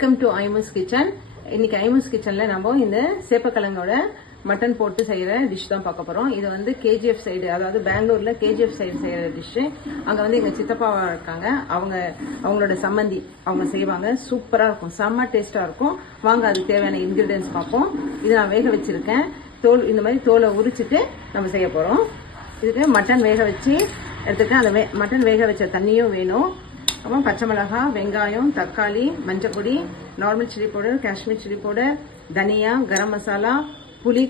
Welcome to ஐமஸ் kitchen. இன்னைக்கு ஐமஸ் கிச்சன்ல நம்ம இந்த சேப்பக்கிழங்கோட மட்டன் போட்டு செய்யற டிஷ் தான் பார்க்க போறோம். இது வந்து கேஜிஎஃப் சைடு, அதாவது பெங்களூர்ல கேஜிஎஃப் சைடு செய்யற டிஷ். அங்க வந்து எங்க சித்தப்பாவா இருக்காங்க, அவங்களோட சம்மந்தி அவங்க செய்வாங்க. சூப்பரா இருக்கும், செம்ம டேஸ்டா இருக்கும். வாங்க அதுக்கு தேவையான இன்கிரீடியன்ஸ் பார்ப்போம். இது நான் வேக வச்சிருக்கேன். தோல் இந்த மாதிரி தோலை உரிச்சிட்டு நம்ம செய்ய போறோம். இதுக்கு மட்டன் வேக வச்சு எடுத்துக்கிட்டேன். அந்த மட்டன் வேக வச்ச தண்ணியும் வேணும். அப்புறம் பச்சை மிளகாய், வெங்காயம், தக்காளி, மஞ்சள் பொடி, normal chilli powder, Kashmir chilli powder, தனியா, கரம் மசாலா, புளி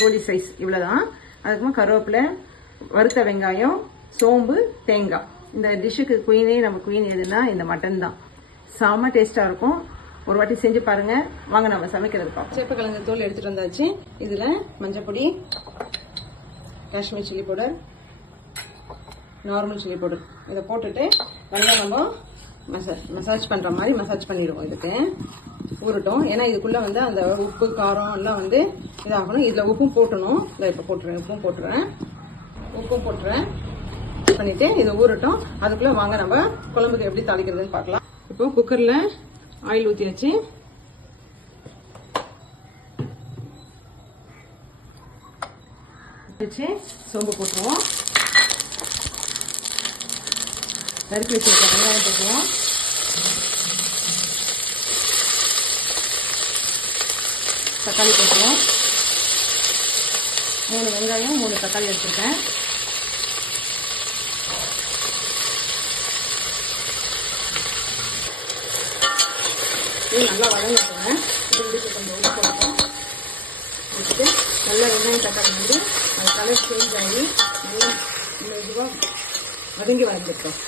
கோலி சைஸ் இவ்வளவுதான். அதுக்கப்புறம் கருவேப்பிலை, வறுத்த வெங்காயம், சோம்பு, தேங்காய். இந்த டிஷ்ஷுக்கு குயின் எதுனா இந்த மட்டன் தான். செம்ம டேஸ்டா இருக்கும். ஒரு வாட்டி செஞ்சு பாருங்க. வாங்க நம்ம சமைக்கிறது பார்ப்போம். சேப்பக்கிழங்கு தோல் எடுத்துட்டு வந்தாச்சு. இதுல மஞ்சள் பொடி, Kashmir chilli powder, normal chilli powder இதை போட்டுட்டு நல்லா நம்ம மசாஜ் பண்ற மாதிரி மசாஜ் பண்ணிடுவோம். இதுக்கு ஊறட்டும். ஏன்னா இதுக்குள்ள வந்து அந்த உப்பு காரம் எல்லாம் வந்து இதாகணும். இதுல உப்பும் போட்டணும். இதை இப்ப போட்டுறேன். உப்பும் போட்டுறேன் பண்ணிட்டு இதை ஊறட்டும். அதுக்குள்ள வாங்க நம்ம குழம்புக்கு எப்படி தாளிக்கிறதுன்னு பார்க்கலாம். இப்போ குக்கர்ல ஆயில் ஊத்தியாச்சு. வச்சு சோம்பு போட்டுருவோம். நறுக்கி வச்சிருக்க வெங்காயம் போட்டுருவோம். தக்காளி போட்டுருவோம். 3 வெங்காயம் 3 தக்காளி எடுத்துருக்கேன். இது நல்லா வதங்கிட்டுங்க. இதுக்கு கொஞ்சம் உப்பு போட்டோம். வச்சுட்டு நல்லா வெங்காயம் தக்காளி வந்து அந்த கலர் சேஞ்ச் ஆகி நல்லா இதுவாக வதங்கி வந்துட்டோம்.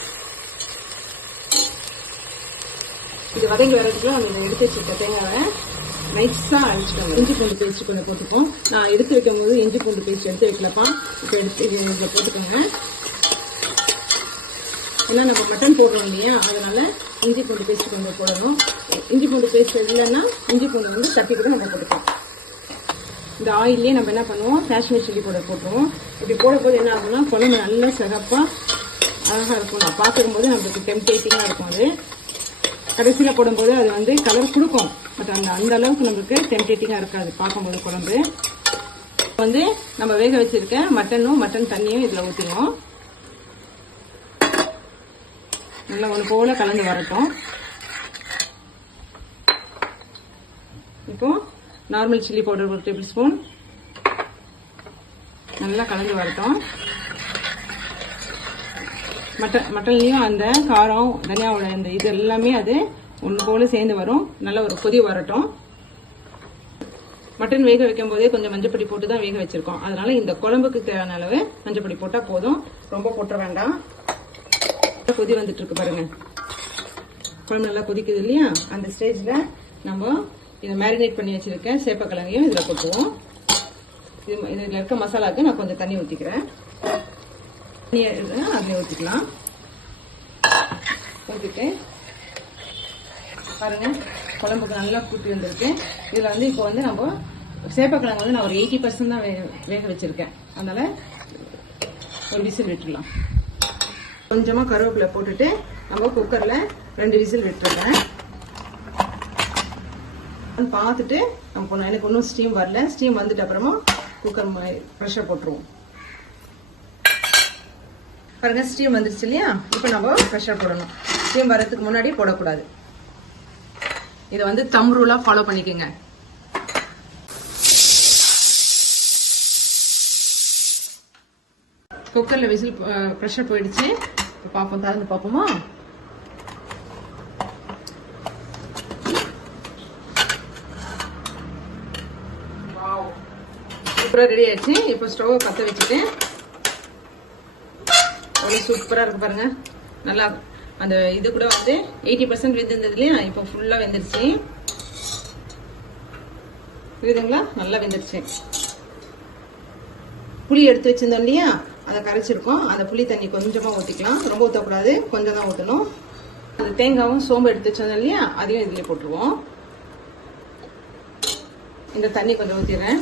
இது வதங்கி வரதுக்குள்ள நம்ம எடுத்து வச்சுருக்க தேங்காவை நைஸா அரைச்சிக்கோங்க. இஞ்சி பூண்டு பேஸ்ட் கொஞ்சம் போட்டுப்போம். நான் எடுத்து வைக்கும் போது இஞ்சி பூண்டு பேஸ்ட் எடுத்து வைக்கலப்பா. இப்போ எடுத்து இதை போட்டுக்கோங்க. ஏன்னா நம்ம மட்டன் போடுறோம் இல்லையா, அதனால இஞ்சி பூண்டு பேஸ்ட் கொஞ்சம் போடணும். இஞ்சி பூண்டு பேஸ்ட் இல்லைன்னா இஞ்சி பூண்டு வந்து தட்டி கூட நம்ம போட்டுக்கலாம். இந்த ஆயிலே நம்ம என்ன பண்ணுவோம், காஷ்மீர் சில்லி பவுடர் போட்டுருவோம். இப்படி போடும்போது என்ன ஆகும்னா குழம்பு நல்லா சிறப்பா அழகா இருக்கும். நான் பார்க்கும் போது நம்மளுக்கு டெம்டேட்டிங்கா இருக்கும். அது கடைசியில் போடும்போது அது வந்து கலர் கொடுக்கும். பட் அந்த அளவுக்கு நம்மளுக்கு டெம்டேட்டிங்கா இருக்காது பார்க்கும்போது குழம்பு. வந்து நம்ம வேக வச்சிருக்க மட்டன் தண்ணியும் இதுல ஊற்றிடுவோம். நல்லா ஒன்று போல கலந்து வரட்டும். இப்போ normal chilli powder 1 table spoon நல்லா கலந்து வரட்டும். மட்டன்லயும் அந்த காரம், தனியாவோட இந்த இது எல்லாமே அது ஒன்று போல சேர்ந்து வரும். நல்ல ஒரு கொதி வரட்டும். மட்டன் வேக வைக்கும் போதே கொஞ்சம் மஞ்சப்பொடி போட்டு தான் வேக வச்சிருக்கோம். அதனால இந்த குழம்புக்கு தேவையான அளவு மஞ்சப்பொடி போட்டா போதும். ரொம்ப போட்ட வேண்டாம். கொதி வந்துட்டு இருக்கு பாருங்க. குழம்பு நல்லா கொதிக்குது இல்லையா, அந்த ஸ்டேஜ்ல நம்ம இதை மேரினேட் பண்ணி வச்சிருக்கேன் சேப்பக்கிழங்கையும் இதுல போட்டுருவோம். இதுல இருக்க மசாலாவுக்கு நான் கொஞ்சம் தண்ணி ஊற்றிக்கிறேன். அதுல ஊற்றிக்கலாம். ஊற்றிட்டு பாருங்க குழம்புக்கு நல்லா கூட்டி வந்திருக்கு. இதுல வந்து இப்போ வந்து நம்ம சேப்பக்கிழங்கு வந்து நான் ஒரு 80% தான் வேக வச்சிருக்கேன். அதனால ஒரு விசில் விட்டுடலாம். கொஞ்சமா கருவேப்பிலை போட்டுட்டு நம்ம குக்கர்ல 2 விசில் விட்டுருக்கேன். பார்த்துட்டு நம்ம எனக்கு ஒன்றும் ஸ்டீம் வரல. ஸ்டீம் வந்துட்டு அப்புறமா குக்கர் ப்ரெஷர் போட்டுருவோம். பாருங்க ஸ்டீம் வந்துருச்சு இல்லையா. இப்போ நம்ம ப்ரெஷர் போடணும். ஸ்டீம் வர்றதுக்கு முன்னாடி போடக்கூடாது. இதை வந்து தம் ரூலா ஃபாலோ பண்ணிக்கோங்க. குக்கர்ல விசில் ப்ரெஷர் போயிடுச்சு. இப்போ பார்ப்போம், திறந்து பார்ப்போமா. சூப்பரா ரெடி ஆயிடுச்சு. இப்போ ஸ்டவ் பற்ற வச்சுட்டு சூப்பரா இருக்கு பாருங்க. நல்லா அந்த இது கூட வந்து 80% வெந்திருந்தது இல்லையா, இப்போ ஃபுல்லா வெந்துருச்சு. புரியுதுங்களா, நல்லா வெந்துருச்சு. புளி எடுத்து வச்சிருந்தோம் இல்லையா, அதை கரைச்சிருக்கோம். அந்த புளி தண்ணி கொஞ்சமா ஊற்றிக்கலாம். ரொம்ப ஊற்றக்கூடாது, கொஞ்சம் தான் ஊற்றணும். அந்த தேங்காவும் சோம்பு எடுத்து வச்சிருந்தோம் இல்லையா, அதையும் இதுல போட்டுருவோம். இந்த தண்ணி கொஞ்சம் ஊற்றிடுறேன்.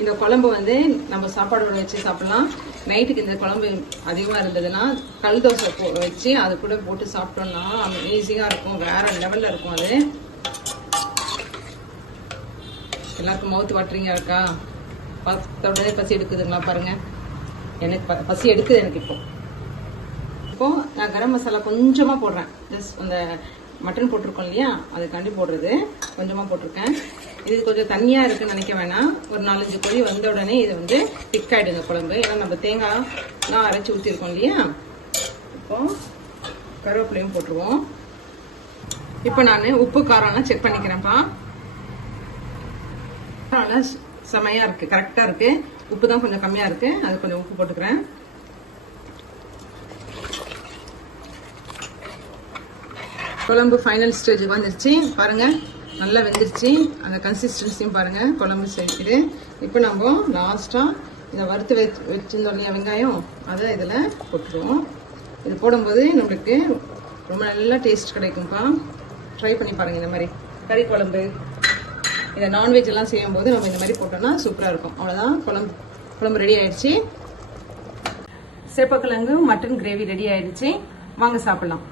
இந்த குழம்பு வந்து நம்ம சாப்பாடு வச்சு சாப்பிடலாம். நைட்டுக்கு இந்த குழம்பு அதிகமாக இருந்ததுன்னா கல் தோசை வச்சு அது கூட போட்டு சாப்பிட்டோம்னா ஈஸியாக இருக்கும். வேற லெவலில் இருக்கும். அது எல்லாருக்கும் மவுத் வாட்டரிங்கா இருக்கா? பார்த்த உடனே பசி எடுக்குதுங்களா பாருங்க. எனக்கு பசி எடுக்குது எனக்கு. இப்போ நான் கரம் மசாலா கொஞ்சமாக போடுறேன். ஜஸ்ட் அந்த மட்டன் போட்டிருக்கோம் இல்லையா, அதுக்காண்டி போடுறது. கொஞ்சமாக போட்டிருக்கேன். இது கொஞ்சம் தண்ணியாக இருக்குன்னு நினைக்க வேணாம். ஒரு 4-5 கொதி வந்த உடனே இது வந்து திக்காயிடுங்க குழம்பு. ஏன்னா நம்ம தேங்காய்லாம் அரைச்சி ஊற்றிருக்கோம் இல்லையா. இப்போ கருவேப்பிலையும் போட்டுருவோம். இப்போ நான் உப்பு காரம்லாம் செக் பண்ணிக்கிறேன்ப்பா. காரம்லாம் செமையாக இருக்குது, கரெக்டாக இருக்குது. உப்பு தான் கொஞ்சம் கம்மியாக இருக்குது. அது கொஞ்சம் உப்பு போட்டுக்கிறேன். குழம்பு ஃபைனல் ஸ்டேஜுக்கு வந்துருச்சு பாருங்க. நல்லா வெந்துருச்சு. அந்த கன்சிஸ்டன்சியும் பாருங்க. குழம்பு சேர்க்குது. இப்போ நம்ம லாஸ்ட்டாக இதை வறுத்து வச்சிருந்தோம் இல்லையா வெங்காயம், அதை இதில் போட்டுருவோம். இது போடும்போது நம்மளுக்கு ரொம்ப நல்லா டேஸ்ட் கிடைக்கும்ப்பா. ட்ரை பண்ணி பாருங்க. இந்த மாதிரி கறி குழம்பு, இதை நான்வெஜ் எல்லாம் செய்யும்போது நம்ம இந்த மாதிரி போட்டோம்னா சூப்பராக இருக்கும். அவ்வளோதான், குழம்பு ரெடி ஆயிடுச்சு. சேப்பக்கிழங்கு மட்டன் கிரேவி ரெடி ஆயிடுச்சு. வாங்க சாப்பிடலாம்.